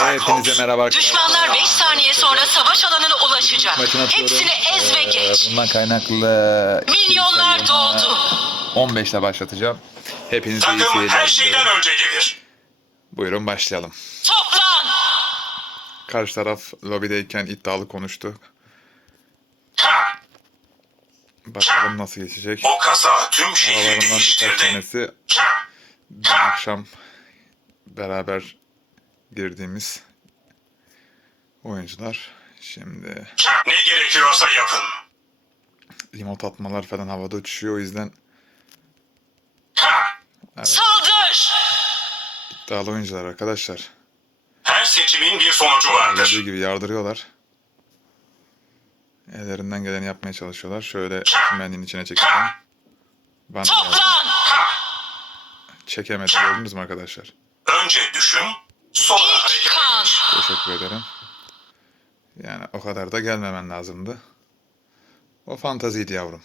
Evet, hepinize merhaba arkadaşlar. Düşmanlar 5 saniye sonra savaş alanına ulaşacak. Hepsini ez ve geç. Bundan kaynaklı Milyonlar doğdu. 15 ile başlatacağım. Hepinize iyi Takım seyirler. her şeyden önce gelir. Buyurun başlayalım. Toplan. Karşı taraf lobideyken iddialı konuştu. Bakalım nasıl geçecek. O kaza tüm şehri değiştirdi. dün akşam beraber girdiğimiz oyuncular. Şimdi! Ne gerekiyorsa yapın. remote atmalar falan havada uçuşuyor. O yüzden Ha! Saldır. iddialı oyuncular arkadaşlar. Her seçimin bir sonucu vardır. Gördüğü gibi yardırıyorlar. Ellerinden geleni yapmaya çalışıyorlar. Şöyle çimenliğin içine çekeceğim. Ben de yardım- Toplan. çekemedi. Gördünüz mü arkadaşlar? Önce düşün, sonra. Teşekkür ederim. Yani o kadar da gelmemen lazımdı. O fantaziydi yavrum.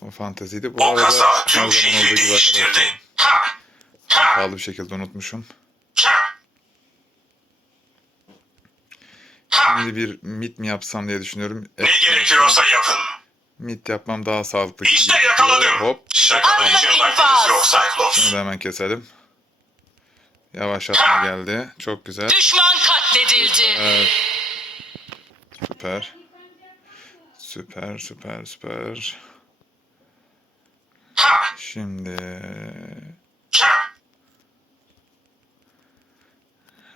O fantaziydi. Bu O arada kaza tüm şehri değiştirdi. pahalı bir şekilde unutmuşum. Ha! Ha! Şimdi bir mit mi yapsam diye düşünüyorum. Ne gerekiyorsa yapın. Mit yapmam daha sağlıklı. gibi İşte gözüküyor. yakaladım. Hop. Şaka için vaktiniz yok Cyclops. Bunu da hemen keselim. Yavaşlatma geldi. Çok güzel. Düşman katledildi. Evet. Süper. Süper, süper, süper. Ha! Şimdi Ha!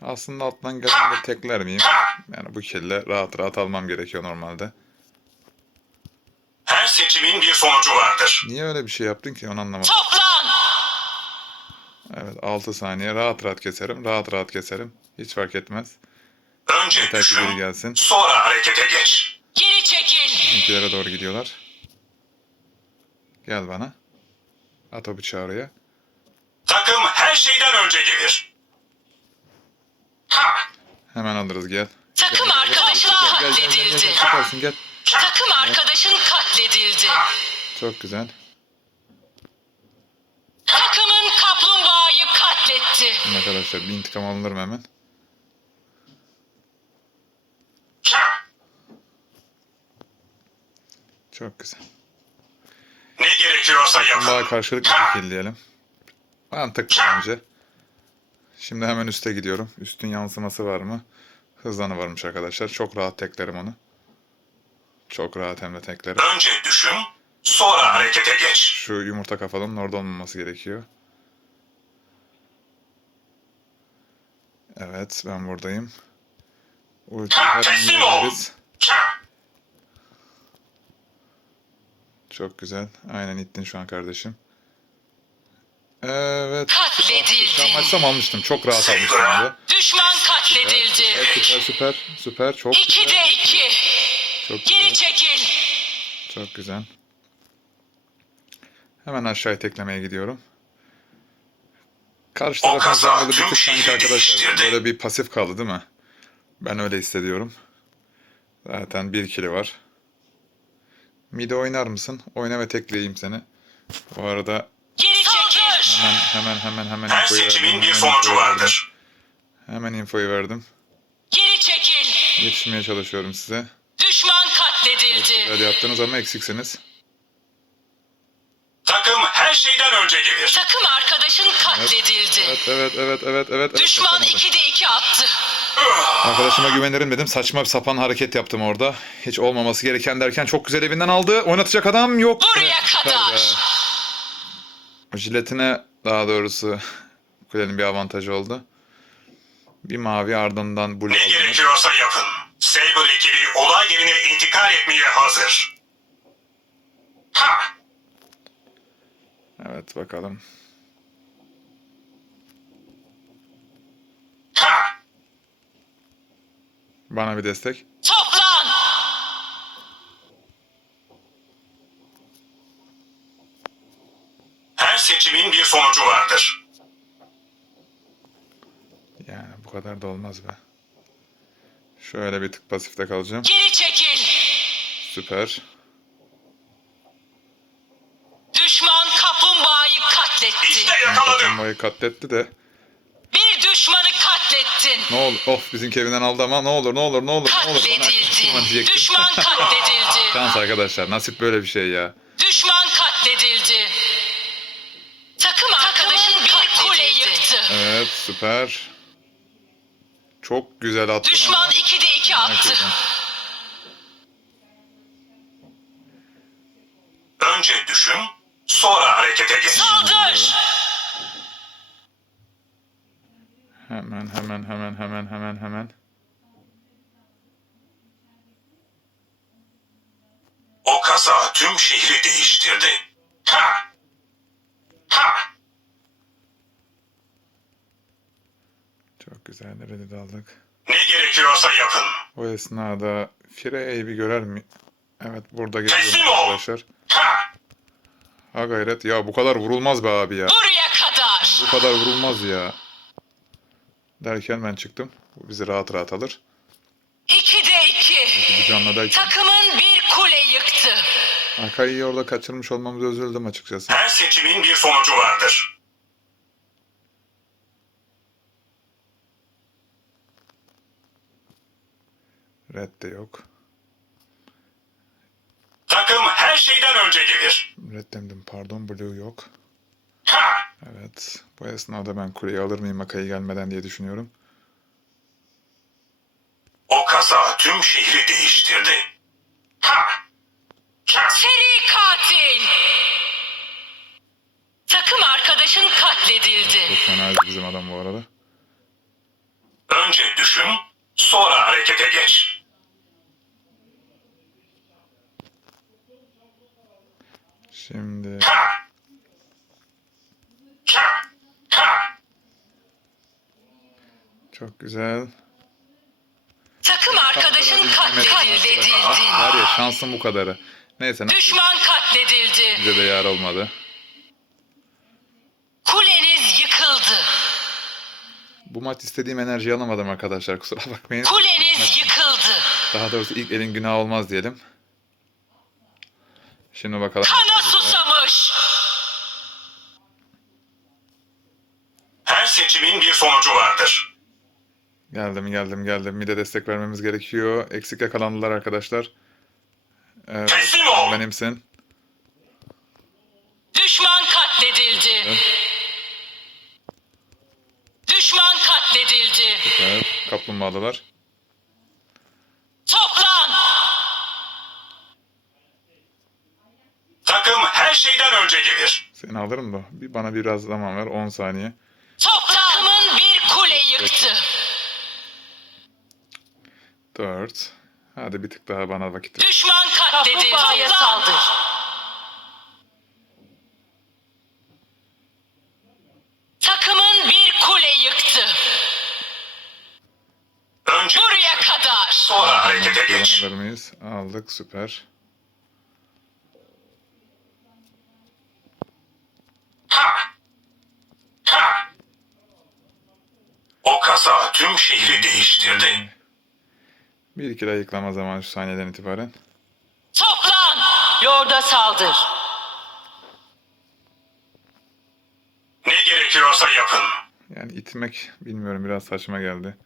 Aslında alttan gelen de tekler miyim? Yani bu kelle rahat rahat almam gerekiyor normalde. Her seçimin bir sonucu vardır. Niye öyle bir şey yaptın ki onu anlamadım. Toplan. Evet 6 saniye rahat rahat keserim. Rahat rahat keserim. Hiç fark etmez. Önce Yeter ki biri düşün, gelsin. sonra harekete geç. Geri çekil. Bizimkilere doğru gidiyorlar. Gel bana. At o bıçağı oraya. Takım her şeyden önce gelir. Hemen alırız gel. Takım arkadaşın Gel gel gel gel. gel. katledildi. Süpersin gel. Takım arkadaşın katledildi. Çok güzel. Takımın kaplumbağayı katletti. Şimdi arkadaşlar bir intikam alınırım hemen. Çok güzel. Ne gerekiyorsa yapın. Daha karşılıklı bir kill diyelim. Mantıklı bence. Şimdi hemen üste gidiyorum. Üstün yansıması var mı? Hızlanı varmış arkadaşlar. Çok rahat teklerim onu. Çok rahat hem de teklerim. Önce düşün, sonra harekete geç. Şu yumurta kafalının orada olmaması gerekiyor. Evet ben buradayım. Ulti an ol. Çok güzel. Aynen ittin şu an kardeşim. Evet. Katledildi. Şu an açsam almıştım. Çok rahat almıştım. de. Düşman katledildi. Süper süper süper. Çok güzel. 2'de 2. Çok Geri güzel. çekil. Çok güzel. Hemen aşağıya teklemeye gidiyorum. Karşı O tarafın zanlı bir tık sanki arkadaşlar böyle bir pasif kaldı değil mi? Ben öyle hissediyorum. Zaten bir kili var. Mide oynar mısın? Oyna ve tekleyeyim seni. Bu arada. Hemen hemen hemen hemen Her infoyu verdim. seçimin bir hemen sonucu infoyu verdim. vardır. Hemen infoyu verdim. Geri çekil. Yetişmeye çalışıyorum size. Düşman katledildi. Böyle yaptınız ama eksiksiniz. Takım her şeyden önce gelir. Takım arkadaşın katledildi. Evet evet evet evet evet. evet Düşman kaçamadım. 2'de 2 attı. Arkadaşıma güvenirim dedim. Saçma bir sapan hareket yaptım orada. Hiç olmaması gereken derken çok güzel evinden aldı. Oynatacak adam yok. Buraya Evet, kadar. be. Jiletine daha doğrusu kulenin bir avantajı oldu. Bir mavi ardından blue Ne aldım. gerekiyorsa yapın. Saber ekibi olay yerine intikal etmeye hazır. Ha! Evet bakalım. Ha! Bana bir destek. Toplan. Her seçimin bir sonucu vardır. Yani bu kadar da olmaz be. Şöyle bir tık pasifte kalacağım. Geri çekil. Süper. Düşman kaplumbağayı katletti. katletti. İşte yakaladım. Bombayı katletti de. Bir düşmanı katlettin. Ne olur. Of bizimki evinden aldı ama ne olur ne olur ne olur ne olur. Katledildin. Düşman katledildi. Şans arkadaşlar. Nasip böyle bir şey ya. Süper. Çok güzel attı. Düşman 2'de 2 attı. Önce düşün, sonra harekete geç. Saldır. Hemen hemen hemen hemen hemen hemen. O kaza tüm şehri değiştirdi. Ha! Ha! Çok güzel. De aldık. Ne gerekiyorsa yapın. O esnada Fire'yi bir görer mi? Evet burada ol. arkadaşlar. Ha! Ha gayret. Ya bu kadar vurulmaz be abi ya. Buraya kadar. Bu kadar vurulmaz ya. Derken ben çıktım. Bu bizi rahat rahat alır. 2'de 2. Bu canlıdayken. Takımın bir kule yıktı. Akai'yi orada kaçırmış olmamıza üzüldüm açıkçası. Her seçimin bir sonucu vardır. Red de yok. Takım her şeyden önce gelir. Red dedim pardon. Blue yok. Ha! Evet. Bu esnada ben kuleyi alır mıyım Akai gelmeden diye düşünüyorum. O kaza tüm şehri değiştirdi. Ha! Ha! Seri katil. Takım arkadaşın katledildi. Çok fena bizim adam bu arada. Önce düşün, sonra harekete geç. Şimdi çok güzel. Takım arkadaşın katledildi. Var ya şansım bu kadarı. Neyse ne Düşman katledildi. bize de yar olmadı. Kuleniz yıkıldı. Bu maç istediğim enerjiyi alamadım arkadaşlar kusura bakmayın. Kuleniz yıkıldı. Daha doğrusu ilk elin günah olmaz diyelim. Şimdi bakalım. Kana susamış. Her seçimin bir sonucu vardır. Geldim geldim geldim. Mide destek vermemiz gerekiyor. Eksik yakalandılar arkadaşlar. Evet, Teslim ol. benimsin. Düşman katledildi. Evet. Düşman katledildi. Evet, kaplumbağalılar. Toplan. Takım her şeyden önce gelir. Seni alırım da. Bir, bana biraz zaman ver. 10 saniye. Toplan. Takımın bir kule yıktı. 4. Hadi bir tık daha bana vakit ver. Düşman katledildi. Kaplumbağaya saldır. Takımın bir kule yıktı. Önce Buraya kadar. sonra harekete geç. Alır mıyız? Aldık süper. Ha! Ha! O kaza tüm şehri değiştirdi. Bir iki daha yıklama zamanı şu saniyeden itibaren. Toplan. Lorda saldır. Ne gerekiyorsa yapın. Yani itmek bilmiyorum biraz saçma geldi.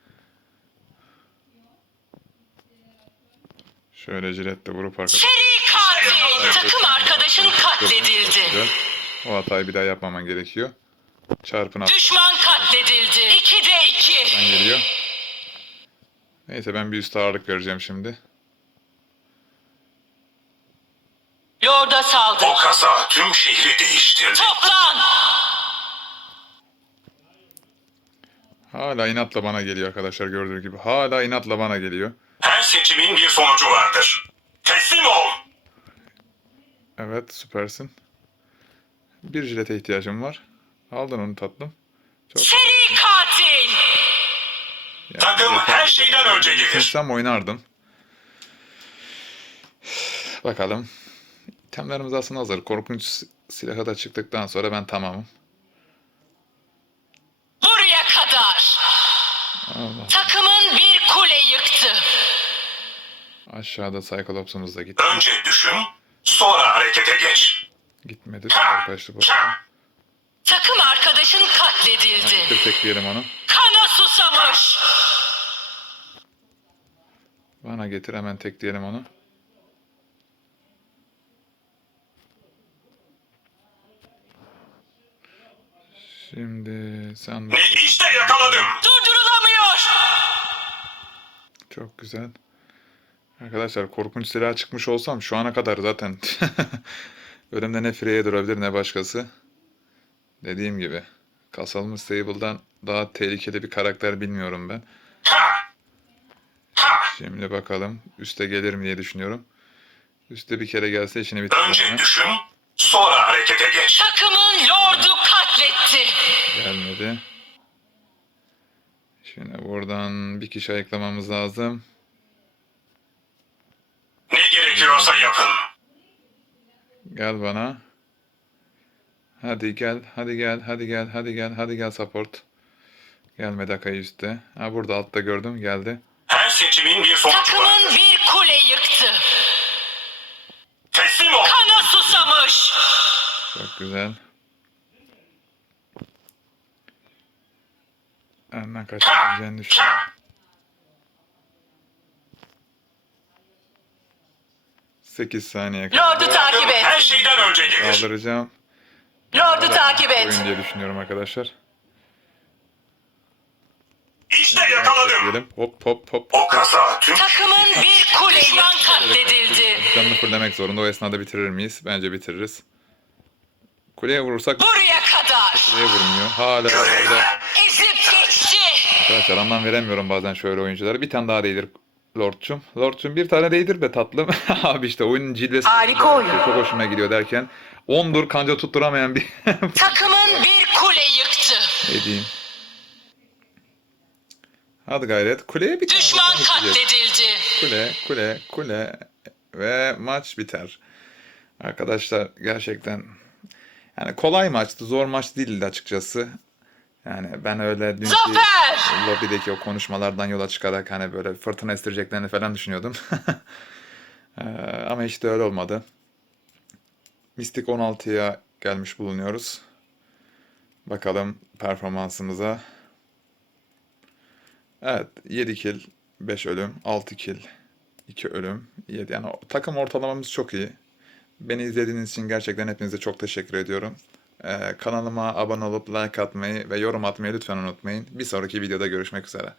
Şöyle jiletle vurup arkadaşlar. Seri katil. Takım arkadaşın katledildi. O hatayı bir daha yapmaman gerekiyor. Çarpın Düşman katledildi. 2'de 2. geliyor. Neyse ben bir üst ağırlık vereceğim şimdi. Lorda saldır. O kaza tüm şehri değiştirdi. Toplan. Hala inatla bana geliyor arkadaşlar gördüğünüz gibi. Hala inatla bana geliyor. Her seçimin bir sonucu vardır. Teslim ol. Evet süpersin. Bir jilete ihtiyacım var. Aldın onu tatlım. Çok Seri katil. Yani Takım jilete- her şeyden önce gelir. Oynardım. Bakalım. İtemlerimiz aslında hazır. Korkunç silahı da çıktıktan sonra ben tamamım. Buraya kadar. Allah. Takımın bir kule yıktı. Aşağıda Cyclops'umuz da gitti. Önce düşün, sonra harekete geç. Gitmedi. Kaçtı bu. Ha! katledildi. Getir tekleyelim onu. Kana susamış. Bana getir hemen tekleyelim onu. Şimdi sen Ve işte yakaladım. Durdurulamıyor. çok güzel. Arkadaşlar korkunç silah çıkmış olsam şu ana kadar zaten önümde ne Freya durabilir ne başkası. Dediğim gibi kasalmış Sable'dan daha tehlikeli bir karakter bilmiyorum ben. Ha! Şimdi bakalım üste gelir mi diye düşünüyorum. Üste bir kere gelse işini bitirir. Önce düşün, sonra harekete geç. Takımın lordu katletti. Gelmedi. Şimdi buradan bir kişi ayıklamamız lazım. Ne gerekiyorsa yapın. Gel bana. Hadi gel, hadi gel, hadi gel, hadi gel, hadi gel support. Gel Medaka'yı üstte. Ha burada altta gördüm, geldi. Seçimin bir sonucu var. Takımın bir kule yıktı. Teslim ol. Kana susamış. Çok güzel. Hemen kaçabileceğini düşünüyorum. 8 saniye Lordu takip et. Her şeyden önce gelir. kaldıracağım. Lordu takip et. Oyun diye düşünüyorum arkadaşlar. İşte Diyelim. Hop hop hop. O kaza tüm Takımın bir kule düşman katledildi. Canını fırlamak zorunda. O esnada bitirir miyiz? Bence bitiririz. Kuleye vurursak Buraya kadar. kuleye vurmuyor. Hala orada. Ezip geçti. Arkadaşlar anlam veremiyorum bazen şöyle oyunculara. Bir tane daha değdir Lord'cum. Lord'cum bir tane değdir be tatlım. Abi işte oyunun cilvesi. Harika oyun. Çok hoşuma gidiyor derken. 10 dur kanca tutturamayan bir Takımın bir kule yıktı. ne diyeyim. Hadi gayret. Kuleye bir Düşman katledildi. Kule, kule, kule ve maç biter. Arkadaşlar gerçekten yani kolay maçtı, zor maç değildi açıkçası. Yani ben öyle dünkü Zafer! lobideki o konuşmalardan yola çıkarak hani böyle fırtına estireceklerini falan düşünüyordum. Ee, Ama işte öyle olmadı. Mystic 16'ya gelmiş bulunuyoruz. Bakalım performansımıza. Evet 7 kill, 5 ölüm, 6 kill, 2 ölüm, 7. Yani takım ortalamamız çok iyi. Beni izlediğiniz için gerçekten hepinize çok teşekkür ediyorum. Ee, kanalıma abone olup like atmayı ve yorum atmayı lütfen unutmayın. Bir sonraki videoda görüşmek üzere.